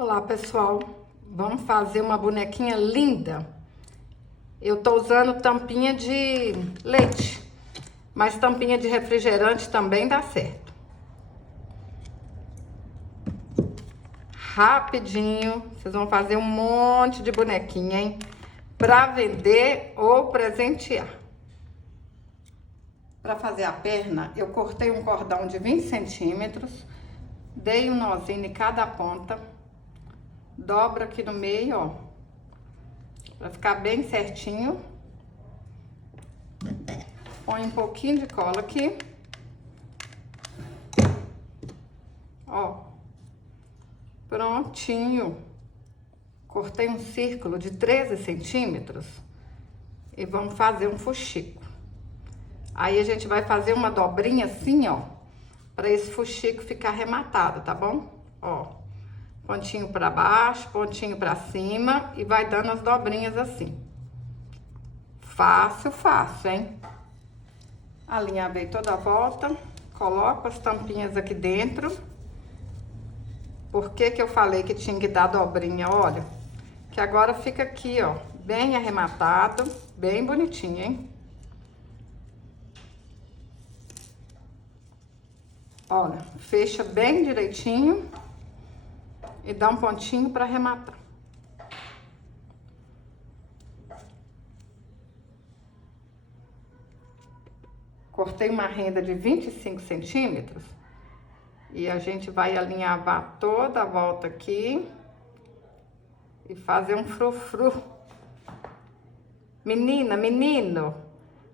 Olá pessoal, vamos fazer uma bonequinha linda. Eu tô usando tampinha de leite, mas tampinha de refrigerante também dá certo. Rapidinho, vocês vão fazer um monte de bonequinha, hein? Pra vender ou presentear. Para fazer a perna, eu cortei um cordão de 20 centímetros, dei um nozinho em cada ponta, dobra aqui no meio, ó, para ficar bem certinho. Põe um pouquinho de cola aqui, ó, prontinho. Cortei um círculo de 13 centímetros e vamos fazer um fuxico. Aí a gente vai fazer uma dobrinha assim, ó, para esse fuxico ficar arrematado, tá bom? Ó, pontinho para baixo, pontinho para cima e vai dando as dobrinhas assim. Fácil, fácil, hein? Alinhavei toda a volta, coloco as tampinhas aqui dentro. Por que que eu falei que tinha que dar dobrinha? Olha, que agora fica aqui, ó, bem arrematado, bem bonitinho, hein? Olha, fecha bem direitinho e dá um pontinho para arrematar. Cortei uma renda de 25 centímetros e a gente vai alinhavar toda a volta aqui e fazer um frufru. Menina, menino,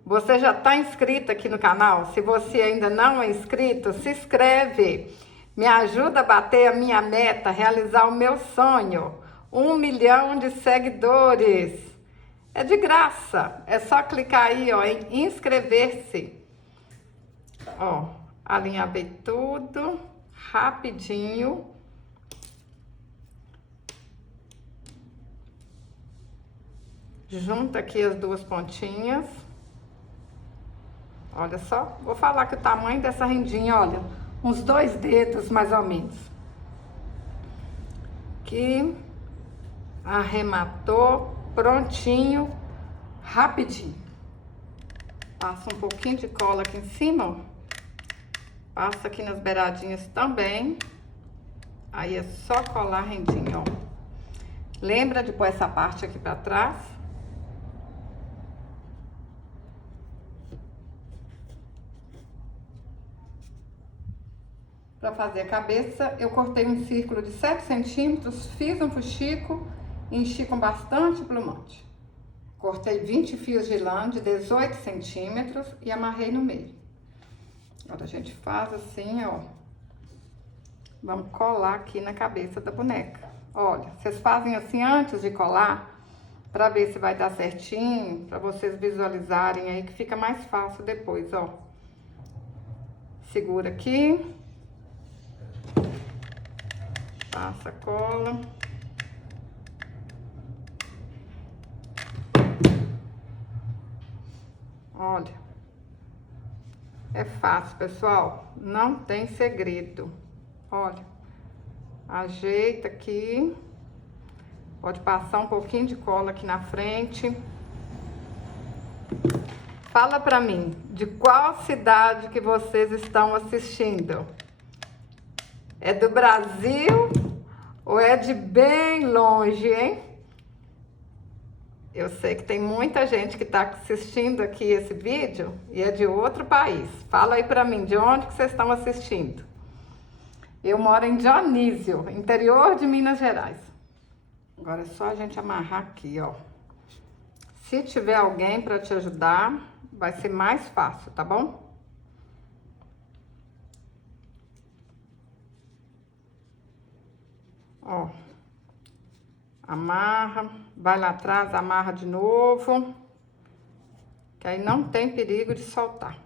você já tá inscrito aqui no canal? Se você ainda não é inscrito, se inscreve. Me ajuda a bater a minha meta, realizar o meu sonho. 1 milhão de seguidores. É de graça. É só clicar aí, ó, em inscrever-se. Ó, alinhavei tudo rapidinho. Junta aqui as duas pontinhas. Olha só, vou falar que o tamanho dessa rendinha, olha, uns 2 dedos mais ou menos. Aqui, arrematou, prontinho, rapidinho. Passa um pouquinho de cola aqui em cima, ó. Passa aqui nas beiradinhas também. Aí é só colar a rendinha, ó. Lembra de pôr essa parte aqui pra trás? Para fazer a cabeça, eu cortei um círculo de 7 centímetros, fiz um fuxico, enchi com bastante plumante. Cortei 20 fios de lã de 18 centímetros e amarrei no meio. Agora a gente faz assim, ó. Vamos colar aqui na cabeça da boneca. Olha, vocês fazem assim antes de colar, para ver se vai dar certinho, para vocês visualizarem aí que fica mais fácil depois, ó. Segura aqui. Passa a cola. Olha, é fácil, pessoal, não tem segredo. Olha, ajeita aqui, pode passar um pouquinho de cola aqui na frente. Fala pra mim, de qual cidade que vocês estão assistindo? É do Brasil ou é de bem longe, hein? Eu sei que tem muita gente que tá assistindo aqui esse vídeo e é de outro país. Fala aí pra mim, de onde que vocês estão assistindo? Eu moro em Dionísio, interior de Minas Gerais. Agora é só a gente amarrar aqui, ó. Se tiver alguém pra te ajudar, vai ser mais fácil, tá bom? Ó. Amarra, vai lá atrás, amarra de novo, que aí não tem perigo de soltar.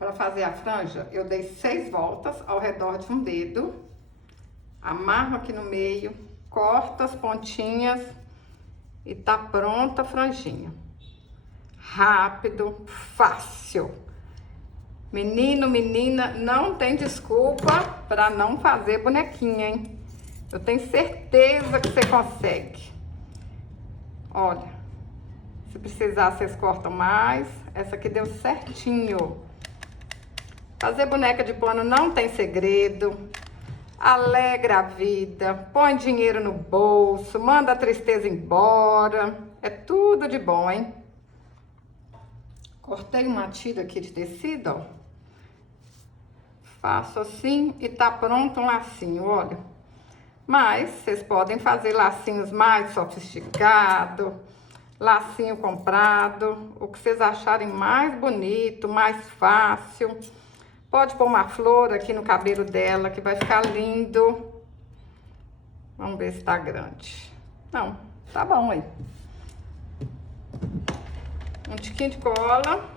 Para fazer a franja, eu dei 6 voltas ao redor de um dedo. Amarro aqui no meio, corto as pontinhas e tá pronta a franjinha. Rápido, fácil. Menino, menina, não tem desculpa para não fazer bonequinha, hein? Eu tenho certeza que você consegue. Olha, se precisar vocês cortam mais. Essa aqui deu certinho. Fazer boneca de pano não tem segredo. Alegra a vida, põe dinheiro no bolso, manda a tristeza embora. É tudo de bom, hein? Cortei uma tira aqui de tecido, ó. Faço assim e tá pronto um lacinho, olha. Mas vocês podem fazer lacinhos mais sofisticados, lacinho comprado, o que vocês acharem mais bonito, mais fácil. Pode pôr uma flor aqui no cabelo dela, que vai ficar lindo. Vamos ver se tá grande. Não, tá bom aí. Um tiquinho de cola.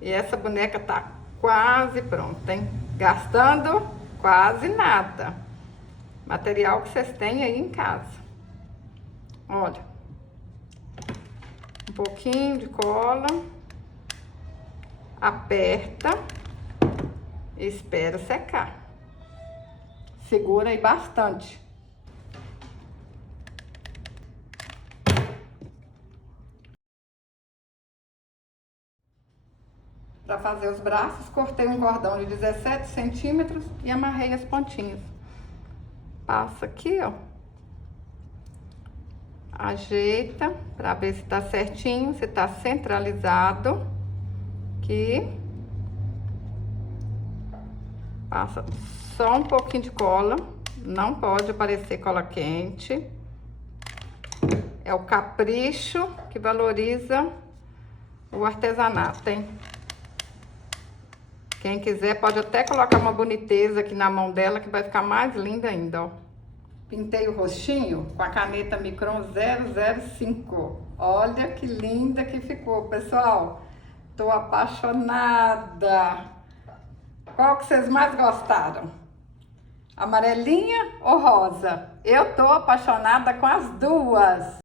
E essa boneca tá quase pronta, hein? Gastando quase nada. Material que vocês têm aí em casa. Olha. Um pouquinho de cola. Aperta e espera secar. Segura aí bastante. Para fazer os braços, cortei um cordão de 17 centímetros e amarrei as pontinhas. Passa aqui, ó. Ajeita para ver se tá certinho, se tá centralizado. Aqui. Passa só um pouquinho de cola. Não pode aparecer cola quente. É o capricho que valoriza o artesanato, hein? Quem quiser pode até colocar uma boniteza aqui na mão dela, que vai ficar mais linda ainda, ó. Pintei o rostinho com a caneta Micron 005. Olha que linda que ficou, pessoal. Tô apaixonada. Qual que vocês mais gostaram? Amarelinha ou rosa? Eu tô apaixonada com as duas.